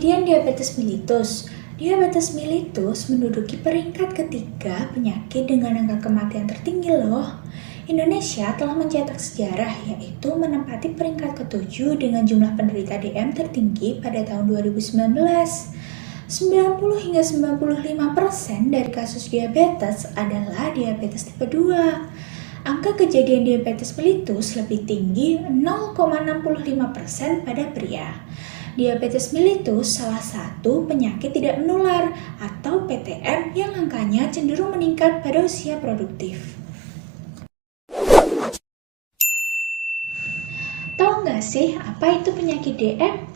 Kejadian diabetes mellitus. Diabetes mellitus menduduki peringkat ketiga penyakit dengan angka kematian tertinggi loh. Indonesia telah mencetak sejarah yaitu menempati peringkat ketujuh dengan jumlah penderita DM tertinggi pada tahun 2019. 90 hingga 95% dari kasus diabetes adalah diabetes tipe 2. Angka kejadian diabetes mellitus lebih tinggi 0,65% pada pria. Diabetes mellitus salah satu penyakit tidak menular atau PTM yang angkanya cenderung meningkat pada usia produktif. Tahu nggak sih apa itu penyakit DM?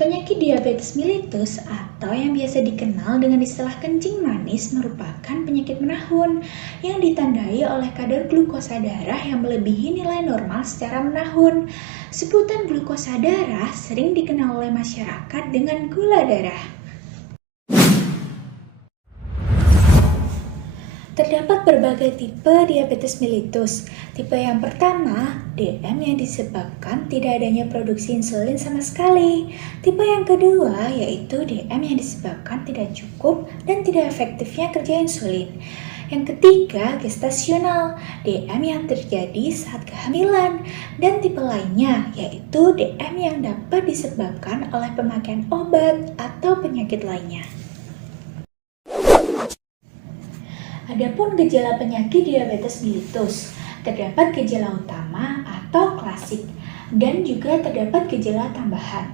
Penyakit diabetes mellitus atau yang biasa dikenal dengan istilah kencing manis merupakan penyakit menahun yang ditandai oleh kadar glukosa darah yang melebihi nilai normal secara menahun. Sebutan glukosa darah sering dikenal oleh masyarakat dengan gula darah. Terdapat berbagai tipe diabetes mellitus. Tipe yang pertama, DM yang disebabkan tidak adanya produksi insulin sama sekali. Tipe yang kedua, yaitu DM yang disebabkan tidak cukup dan tidak efektifnya kerja insulin. Yang ketiga, gestasional, DM yang terjadi saat kehamilan. Dan tipe lainnya, yaitu DM yang dapat disebabkan oleh pemakaian obat atau penyakit lainnya. Adapun gejala penyakit diabetes mellitus, terdapat gejala utama atau klasik dan juga terdapat gejala tambahan.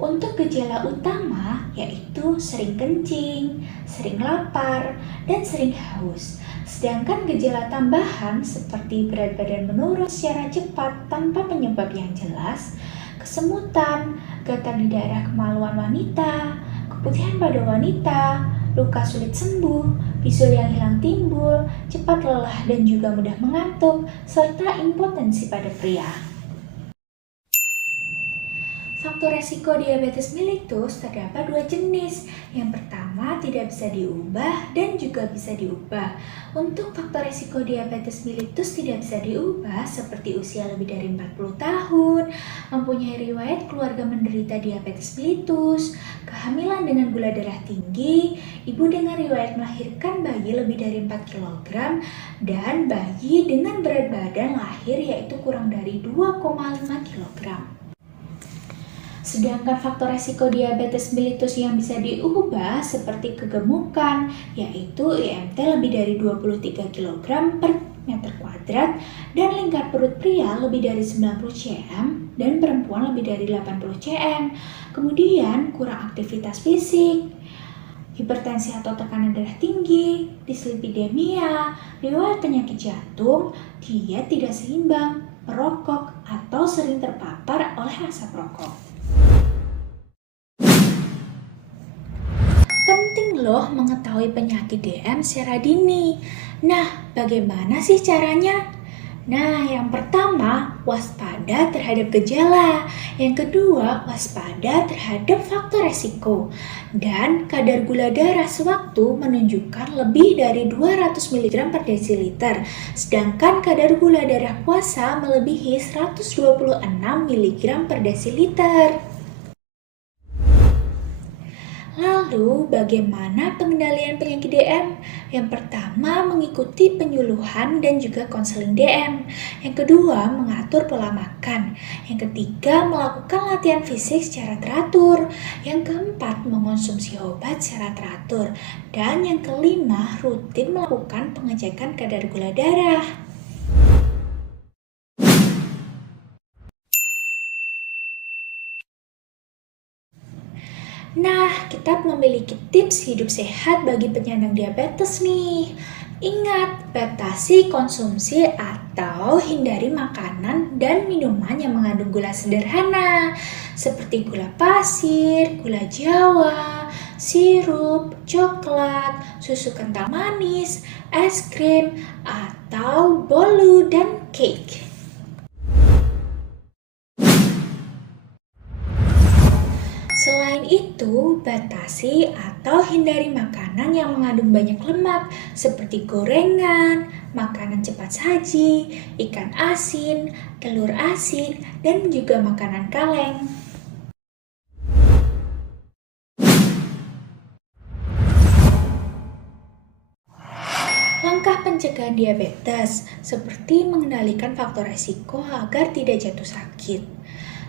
Untuk gejala utama yaitu sering kencing, sering lapar, dan sering haus. Sedangkan gejala tambahan seperti berat badan menurun secara cepat tanpa penyebab yang jelas, kesemutan, gatal di daerah kemaluan wanita, keputihan pada wanita, luka sulit sembuh, bisul yang hilang timbul, cepat lelah dan juga mudah mengantuk, serta impotensi pada pria. Faktor resiko diabetes mellitus terdapat dua jenis. Yang pertama tidak bisa diubah dan juga bisa diubah. Untuk faktor resiko diabetes mellitus tidak bisa diubah seperti usia lebih dari 40 tahun, mempunyai riwayat keluarga menderita diabetes mellitus, kehamilan dengan gula darah tinggi, ibu dengan riwayat melahirkan bayi lebih dari 4 kg, dan bayi dengan berat badan lahir yaitu kurang dari 2,5 kg. Sedangkan faktor resiko diabetes mellitus yang bisa diubah seperti kegemukan, yaitu IMT lebih dari 23 kg per meter kuadrat, dan lingkar perut pria lebih dari 90 cm dan perempuan lebih dari 80 cm. Kemudian kurang aktivitas fisik, hipertensi atau tekanan darah tinggi, dislipidemia, riwayat penyakit jantung, diet tidak seimbang, merokok, atau sering terpapar oleh asap rokok. Penting loh mengetahui penyakit DM secara dini. Nah, bagaimana sih caranya? Nah, yang pertama, waspada terhadap gejala. Yang kedua, waspada terhadap faktor resiko. Dan kadar gula darah sewaktu menunjukkan lebih dari 200 mg per desiliter. Sedangkan kadar gula darah puasa melebihi 126 mg per desiliter. Lalu, bagaimana pengendalian penyakit DM? Yang pertama, mengikuti penyuluhan dan juga konseling DM. Yang kedua, mengatur pola makan. Yang ketiga, melakukan latihan fisik secara teratur. Yang keempat, mengonsumsi obat secara teratur. Dan yang kelima, rutin melakukan pengecekan kadar gula darah. Nah, kita memiliki tips hidup sehat bagi penyandang diabetes nih. Ingat, batasi konsumsi atau hindari makanan dan minuman yang mengandung gula sederhana seperti gula pasir, gula jawa, sirup, coklat, susu kental manis, es krim, atau bolu dan cake. Selain itu, batasi atau hindari makanan yang mengandung banyak lemak seperti gorengan, makanan cepat saji, ikan asin, telur asin, dan juga makanan kaleng. pencegahan diabetes, seperti mengendalikan faktor resiko agar tidak jatuh sakit.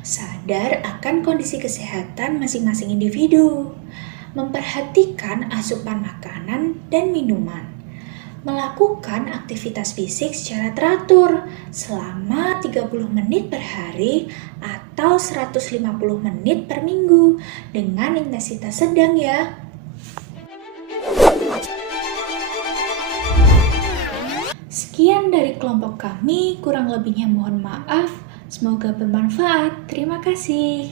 Sadar akan kondisi kesehatan masing-masing individu. Memperhatikan asupan makanan dan minuman. Melakukan aktivitas fisik secara teratur selama 30 menit per hari atau 150 menit per minggu dengan intensitas sedang ya. Sekian dari kelompok kami, kurang lebihnya mohon maaf. Semoga bermanfaat. Terima kasih.